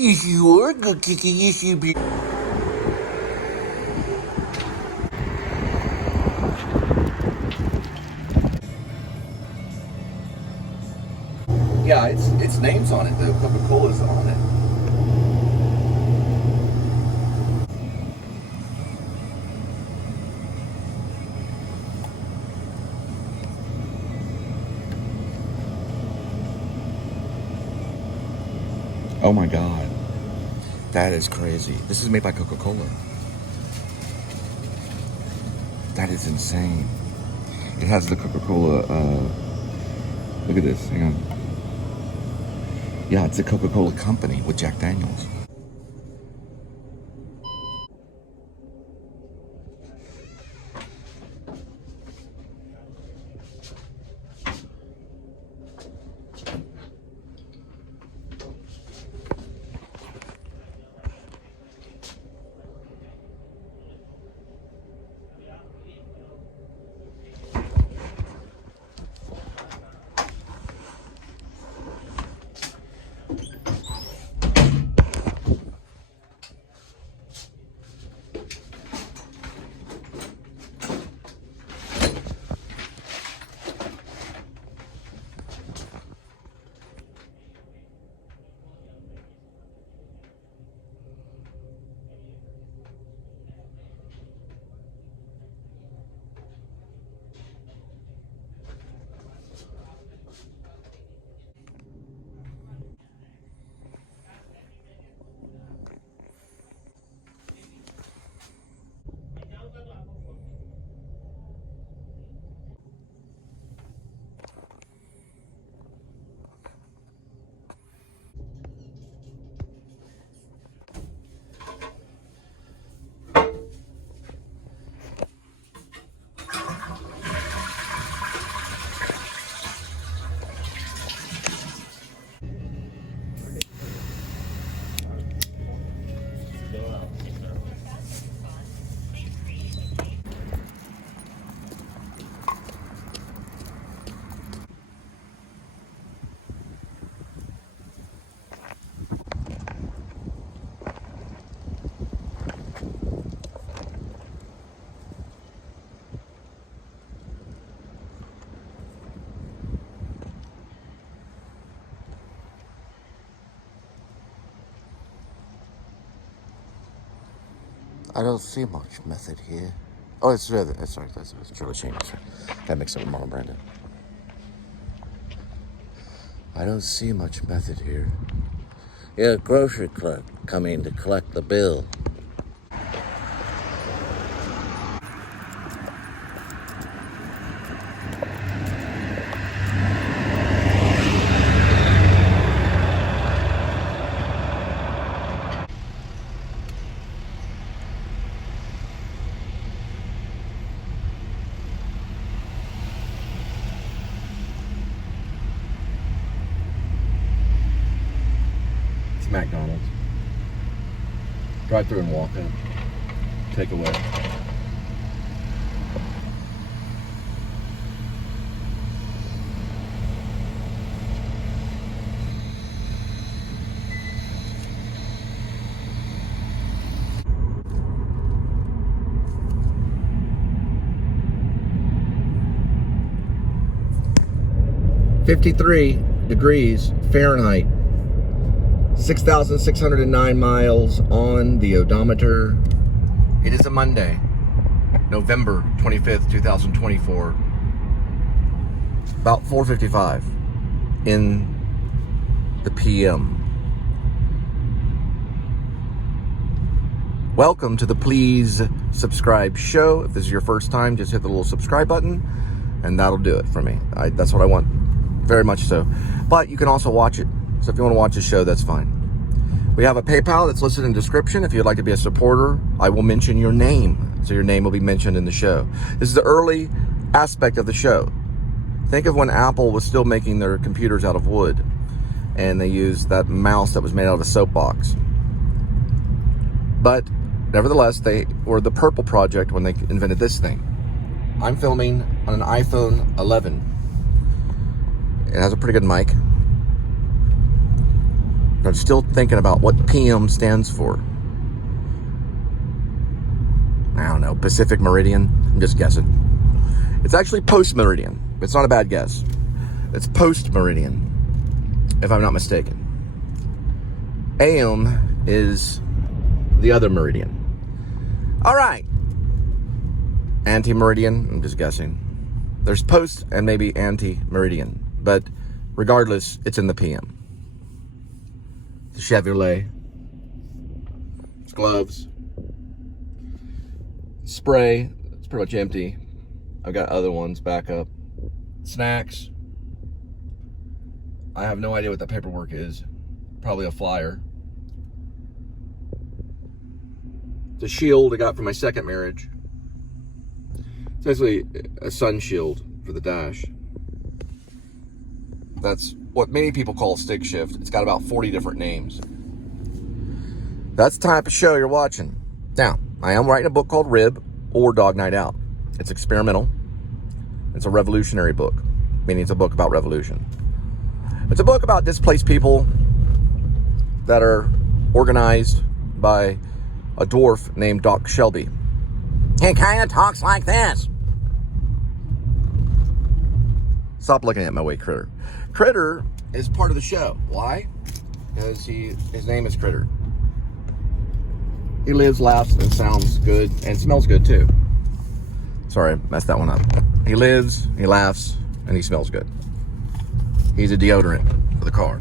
Yes, you are good kicking. Yes, you be. Yeah, its name's on it though. Coca-Cola's on it. Oh my God. That is crazy. This is made by Coca-Cola. That is insane. It has the Coca-Cola, look at this, hang on. Yeah, it's a Coca-Cola company with Jack Daniels. I don't see much method here. Oh, it's sorry, that's Charlie Sheen. That makes up with Marlon Brando. I don't see much method here. Yeah, grocery clerk coming to collect the bill. McDonald's. Drive through and walk in. Take away. #53°F, 6,609 miles on the odometer. It is a Monday, November 25th, 2024. About 4:55 in the PM. Welcome to the Please Subscribe show. If this is your first time, just hit the little subscribe button and that'll do it for me. That's what I want, very much so. But you can also watch it. So if you want to watch the show, that's fine. We have a PayPal that's listed in the description. If you'd like to be a supporter, I will mention your name. So your name will be mentioned in the show. This is the early aspect of the show. Think of when Apple was still making their computers out of wood and they used that mouse that was made out of a soapbox. But nevertheless, they were the Purple Project when they invented this thing. I'm filming on an iPhone 11. It has a pretty good mic. I'm still thinking about what PM stands for. I don't know, Pacific Meridian? I'm just guessing. It's actually post-meridian. It's not a bad guess. It's post-meridian, if I'm not mistaken. AM is the other meridian. All right. Anti-meridian, I'm just guessing. There's post and maybe anti-meridian, but regardless, it's in the PM. The Chevrolet, gloves, spray, it's pretty much empty. I've got other ones back up. Snacks. I have no idea what that paperwork is. Probably a flyer. The shield I got from my second marriage. It's actually a sun shield for the dash. That's what many people call a stick shift. It's got about 40 different names. That's the type of show you're watching. Now, I am writing a book called Rib or Dog Night Out. It's experimental. It's a revolutionary book, meaning it's a book about revolution. It's a book about displaced people that are organized by a dwarf named Doc Shelby. He kind of talks like this. Stop looking at my way, Critter. Critter is part of the show. Why? Because his name is Critter. He lives, laughs, and sounds good, and smells good too. Sorry, I messed that one up. He lives, he laughs, and he smells good. He's a deodorant for the car.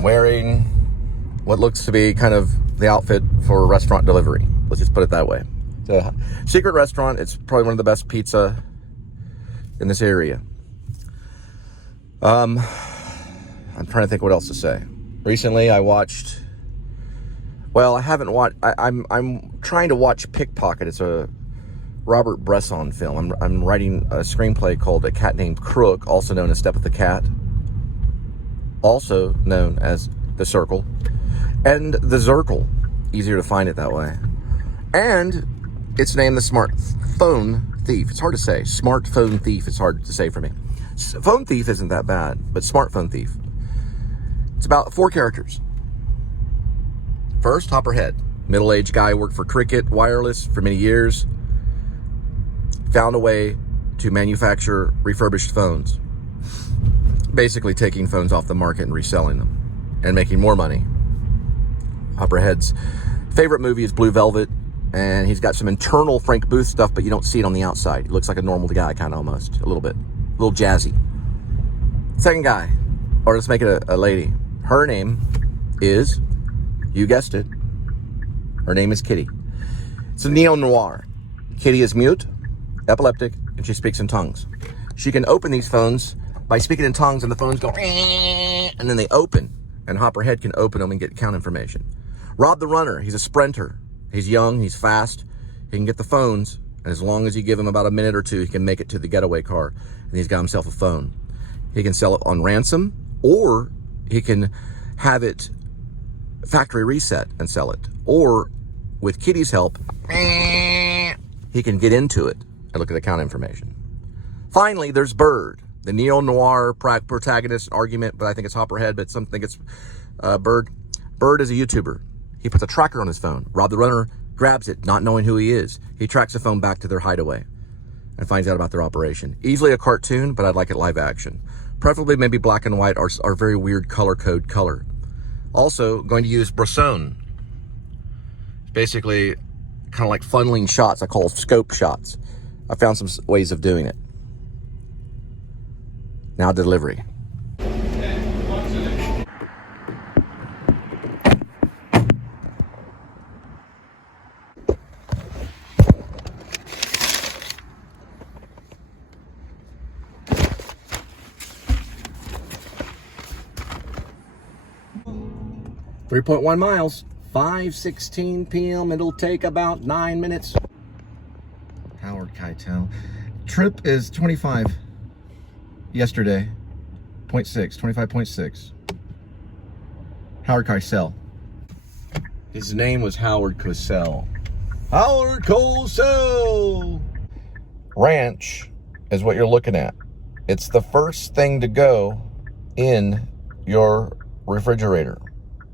Wearing what looks to be kind of the outfit for restaurant delivery. Let's just put it that way. It's a secret restaurant. It's probably one of the best pizza in this area. I'm trying to think what else to say. Recently, I watched. Well, I haven't watched. I'm trying to watch Pickpocket. It's a Robert Bresson film. I'm writing a screenplay called A Cat Named Crook, also known as Step with the Cat, also known as The Circle, and The Zircle. Easier to find it that way. And it's named The Smartphone Thief. It's hard to say. Smartphone Thief. It's hard to say for me. Phone Thief isn't that bad, but Smartphone Thief. It's about 4 characters. First, Hopperhead. Middle-aged guy, worked for Cricket Wireless for many years. Found a way to manufacture refurbished phones. Basically taking phones off the market and reselling them and making more money. Hopperhead's favorite movie is Blue Velvet, and he's got some internal Frank Booth stuff, but you don't see it on the outside. He looks like a normal guy, kind of almost, a little bit. A little jazzy. Second guy, or let's make it a lady. Her name is, you guessed it, her name is Kitty. It's a neo-noir. Kitty is mute, epileptic, and she speaks in tongues. She can open these phones by speaking in tongues, and the phones go, and then they open, and Hopperhead can open them and get account information. Rob the Runner, he's a sprinter. He's young, he's fast, he can get the phones, and as long as you give him about a minute or two, he can make it to the getaway car, and he's got himself a phone. He can sell it on ransom, or he can have it factory reset and sell it. Or, with Kitty's help, he can get into it and look at account information. Finally, there's Bird, the neo-noir protagonist argument, but I think it's Hopperhead, but some think it's Bird. Bird is a YouTuber. He puts a tracker on his phone. Rob the Runner grabs it, not knowing who he is. He tracks the phone back to their hideaway and finds out about their operation. Easily a cartoon, but I'd like it live action. Preferably maybe black and white or very weird color code color. Also, going to use Bresson. Basically, kind of like funneling shots. I call scope shots. I found some ways of doing it. Now delivery. 3.1 miles, 5:16 p.m. It'll take about 9 minutes. Howard Keitel. Trip is 25. Yesterday, 25.6. Howard Keitel. His name was Howard Cosell. Howard Cosell! Ranch is what you're looking at. It's the first thing to go in your refrigerator,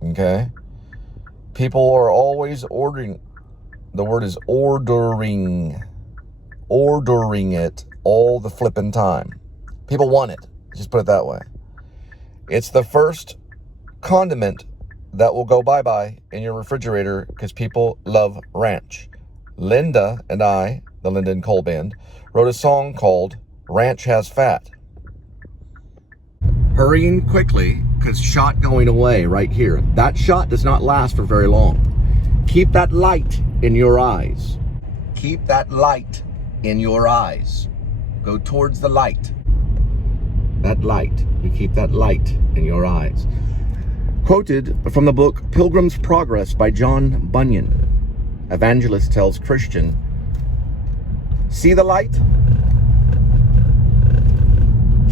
okay? People are always ordering. The word is ordering it all the flipping time. People want it. Just put it that way. It's the first condiment that will go bye-bye in your refrigerator because people love ranch. Linda and I, the Linda and Cole Band, wrote a song called Ranch Has Fat. Hurrying quickly because shot going away right here. That shot does not last for very long. Keep that light in your eyes. Keep that light in your eyes. Go towards the light. That light. You keep that light in your eyes. Quoted from the book Pilgrim's Progress by John Bunyan. Evangelist tells Christian, see the light?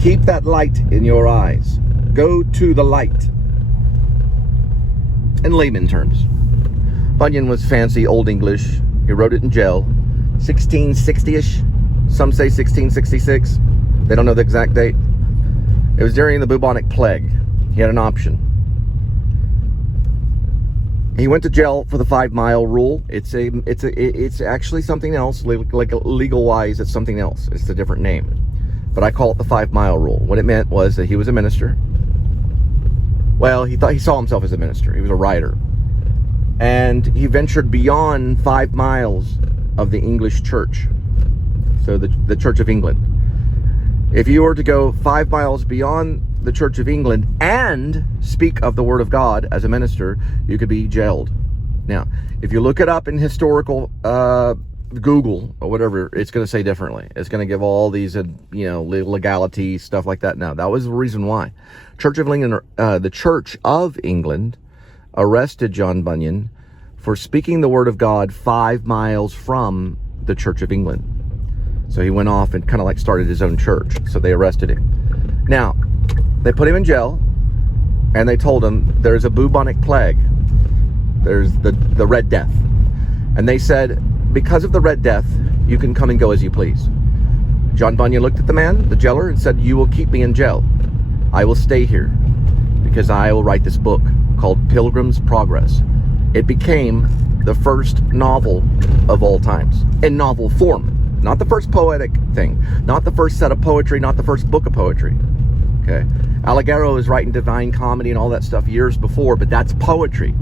Keep that light in your eyes. Go to the light. In layman terms. Bunyan was fancy Old English. He wrote it in jail. 1660-ish. Some say 1666. They don't know the exact date. It was during the bubonic plague. He had an option. He went to jail for the 5-mile rule. It's actually something else. Like legal wise, it's something else. It's a different name. But I call it the 5-mile rule. What it meant was that he was a minister. Well, he saw himself as a minister. He was a writer. And he ventured beyond 5 miles of the English church. So the Church of England. If you were to go 5 miles beyond the Church of England and speak of the Word of God as a minister, you could be jailed. Now, if you look it up in historical Google or whatever, it's going to say differently. It's going to give all these, legality, stuff like that. Now, that was the reason why. The Church of England arrested John Bunyan for speaking the Word of God 5 miles from the Church of England. So he went off and kind of like started his own church. So they arrested him. Now, they put him in jail and they told him there's a bubonic plague. There's the Red Death. And they said, because of the Red Death, you can come and go as you please. John Bunyan looked at the man, the jailer, and said, you will keep me in jail. I will stay here because I will write this book called Pilgrim's Progress. It became the first novel of all times in novel form. Not the first poetic thing, not the first set of poetry, not the first book of poetry. Okay, Allegro is writing divine comedy and all that stuff years before, but that's poetry.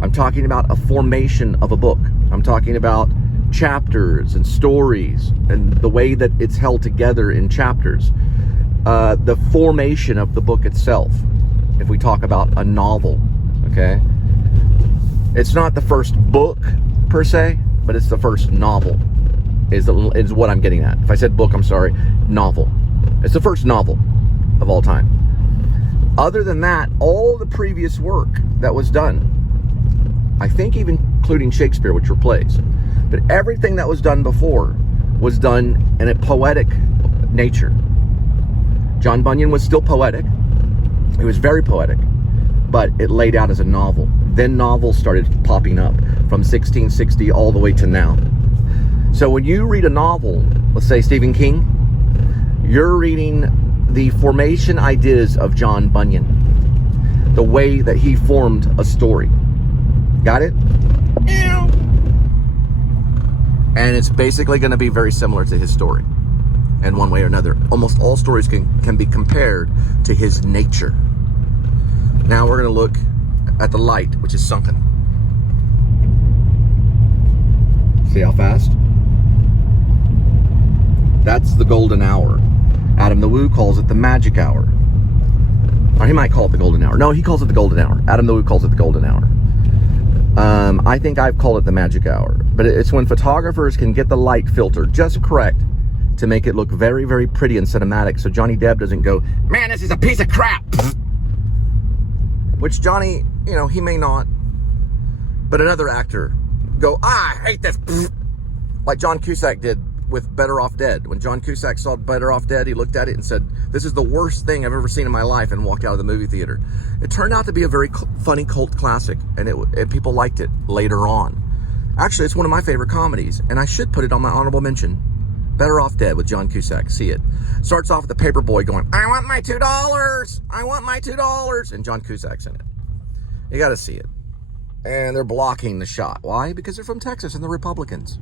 I'm talking about a formation of a book. I'm talking about chapters and stories and the way that it's held together in chapters. The formation of the book itself, if we talk about a novel, okay? It's not the first book per se, but it's the first novel is what I'm getting at. If I said book, I'm sorry, novel. It's the first novel of all time. Other than that, all the previous work that was done, I think even including Shakespeare, which were plays, but everything that was done before was done in a poetic nature. John Bunyan was still poetic. It was very poetic, but it laid out as a novel. Then novels started popping up from 1660 all the way to now. So when you read a novel, let's say Stephen King, you're reading the formation ideas of John Bunyan, the way that he formed a story. Got it? And it's basically going to be very similar to his story in one way or another. Almost all stories can be compared to his nature. Now we're going to look at the light, which is sunken. See how fast? That's the golden hour. A.D.W.C calls it the magic hour. Or he might call it the golden hour. No, he calls it the golden hour. A.D.W.C calls it the golden hour. I think I've called it the magic hour. But it's when photographers can get the light filter just correct to make it look very, very pretty and cinematic. So Johnny Depp doesn't go, man, this is a piece of crap. Which Johnny, he may not. But another actor go, I hate this. Like John Cusack did with Better Off Dead. When John Cusack saw Better Off Dead, he looked at it and said, this is the worst thing I've ever seen in my life, and walked out of the movie theater. It turned out to be a very funny cult classic, and people liked it later on. Actually, it's one of my favorite comedies, and I should put it on my honorable mention Better Off Dead with John Cusack. See it. Starts off with the paper boy going, I want my $2. I want my $2. And John Cusack's in it. You got to see it. And they're blocking the shot. Why? Because they're from Texas and they're Republicans.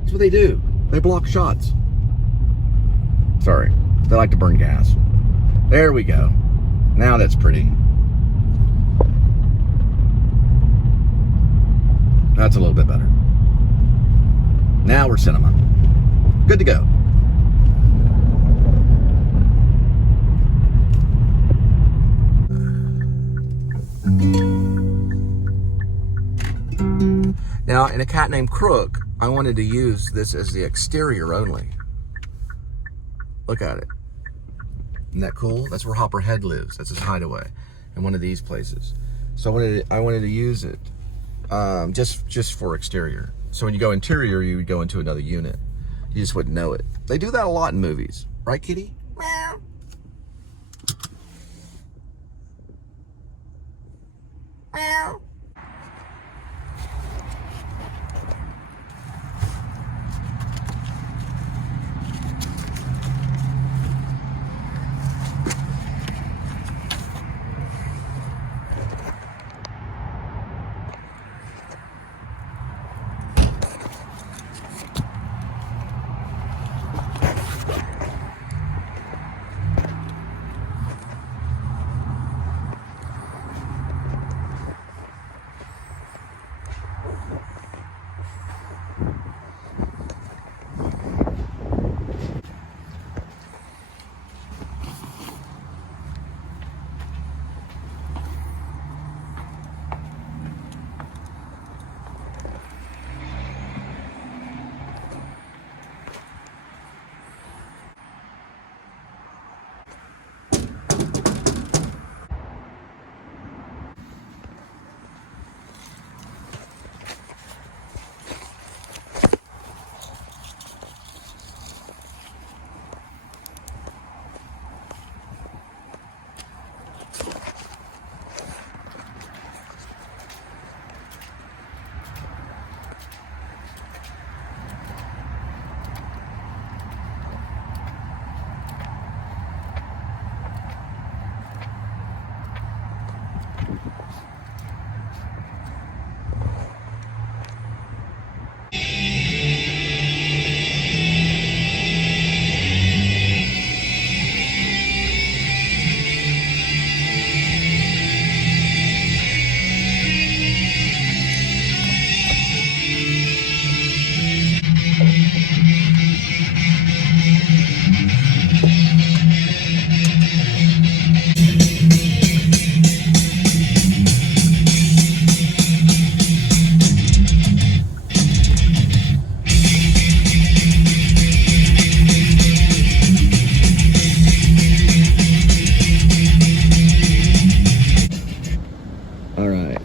That's what they do. They block shots. Sorry. They like to burn gas. There we go. Now that's pretty. That's a little bit better. Now we're cinema. Good to go. Now, in A Cat Named Crook, I wanted to use this as the exterior only. Look at it. Isn't that cool? That's where Hopper Head lives. That's his hideaway in one of these places. So I wanted to use it just for exterior. So when you go interior, you would go into another unit. You just wouldn't know it. They do that a lot in movies. Right, kitty? Meow. Meow.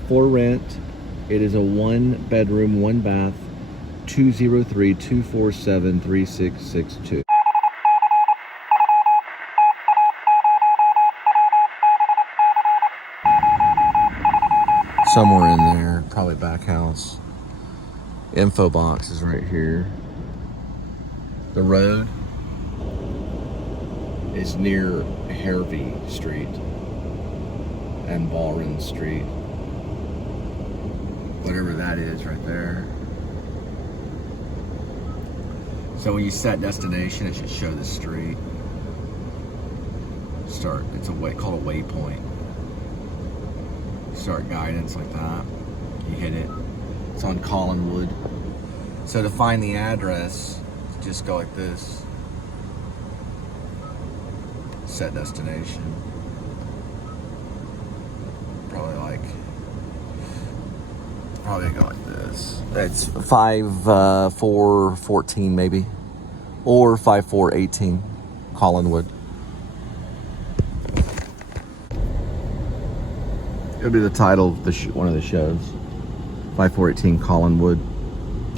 For rent, it is a 1-bedroom, 1-bath, 203-247-3662. Somewhere in there, probably back house. Info box is right here. The road is near Harvey Street and Ballroom Street. Whatever that is right there. So when you set destination, it should show the street. Start, it's a way called a waypoint. Start guidance like that. You hit it. It's on Collinwood. So to find the address, just go like this. Set destination. Probably go like this. It's 5414 maybe, or 5418 Collinwood. It'll be the title of the one of the shows. 5418 Collinwood.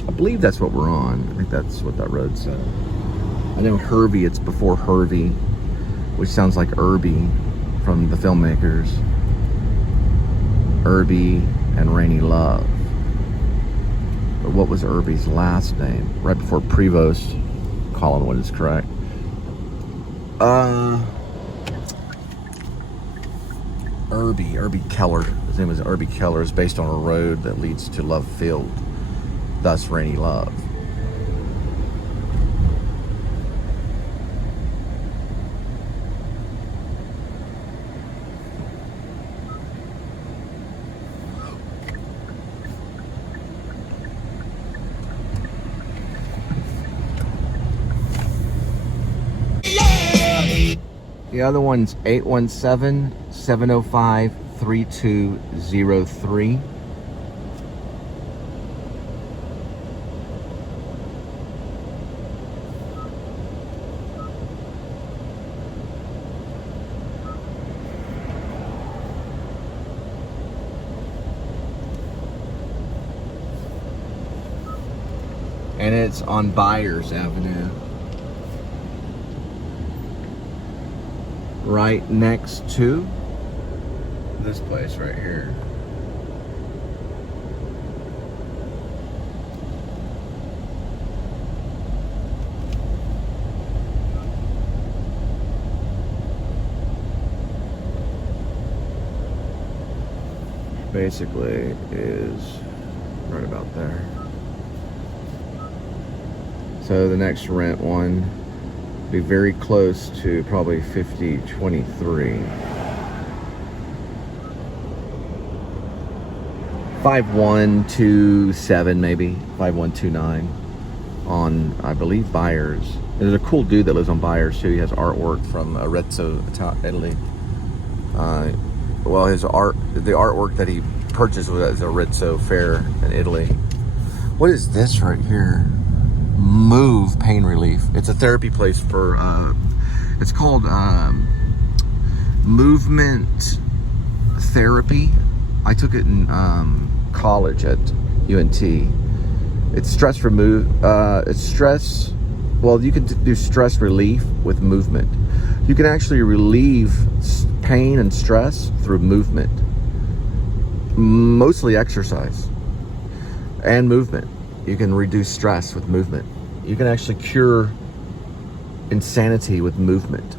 I believe that's what we're on. I think that's what that road said. I know Hervey, it's before Hervey, which sounds like Irby from the filmmakers. Irby and Rainy Love. But what was Irby's last name? Right before Prevost. Collinwood is correct. Irby Keller. His name is Irby Keller. Is based on a road that leads to Love Field, thus Rainy Love. The other one's 817-705-3203. And it's on Byers Avenue. Right next to this place right here. Basically is right about there. So the next rent one be very close to probably 5023. 5127 maybe, 5129 on, I believe, Byers. There's a cool dude that lives on Byers too. He has artwork from Arezzo, Italy. Well, his art, the artwork that he purchased was at Arezzo Fair in Italy. What is this right here? Move Pain Relief. It's a therapy place for it's called movement therapy. I took it in college at UNT. It's stress it's stress, well, you can do stress relief with movement. You can actually relieve pain and stress through movement, mostly exercise and movement. You can reduce stress with movement. You can actually cure insanity with movement.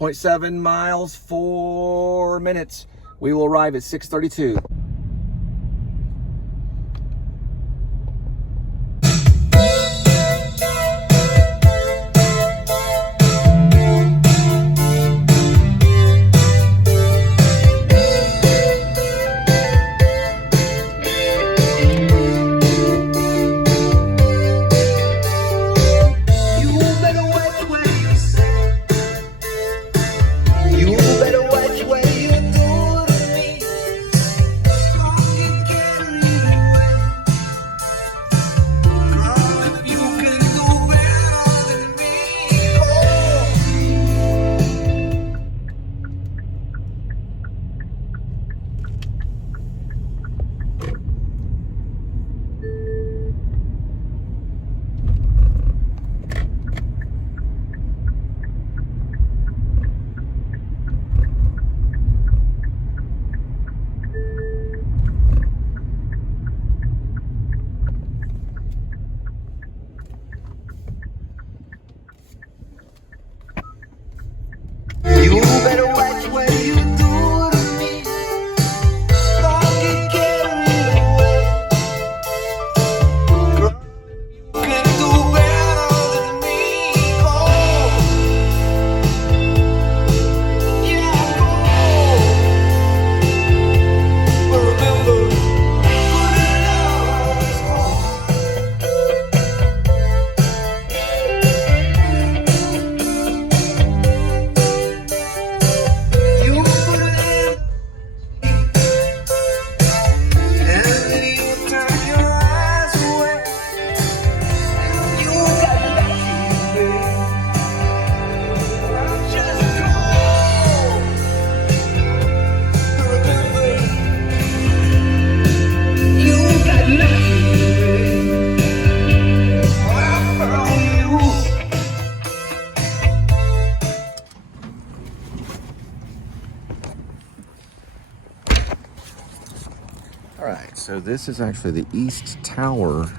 .7 miles, 4 minutes. We will arrive at 6:32. All right, so this is actually the East Tower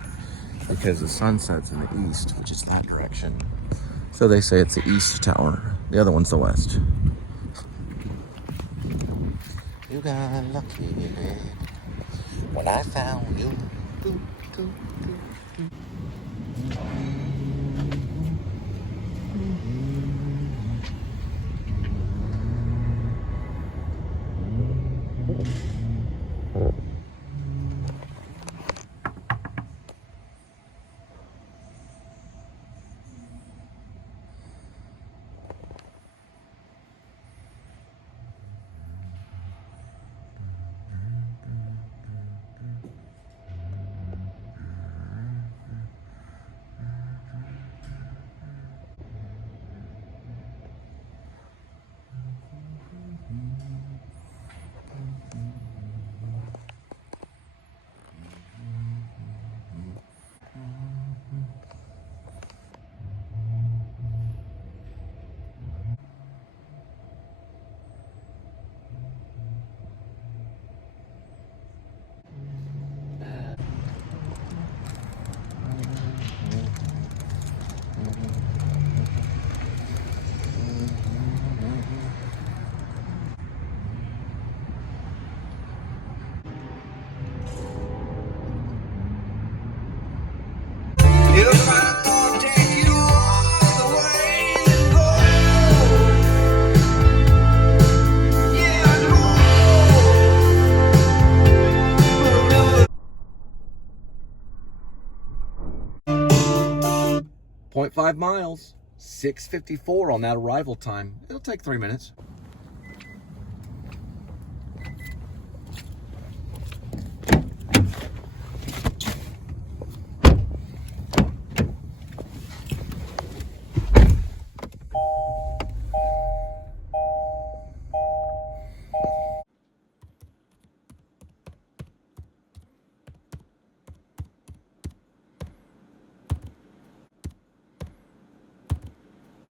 because the sun sets in the east, which is that direction. So they say it's the East Tower. The other one's the West. You got lucky, babe, when I found you. Doo, doo, doo. 0.5 miles, 6:54 on that arrival time. It'll take 3 minutes.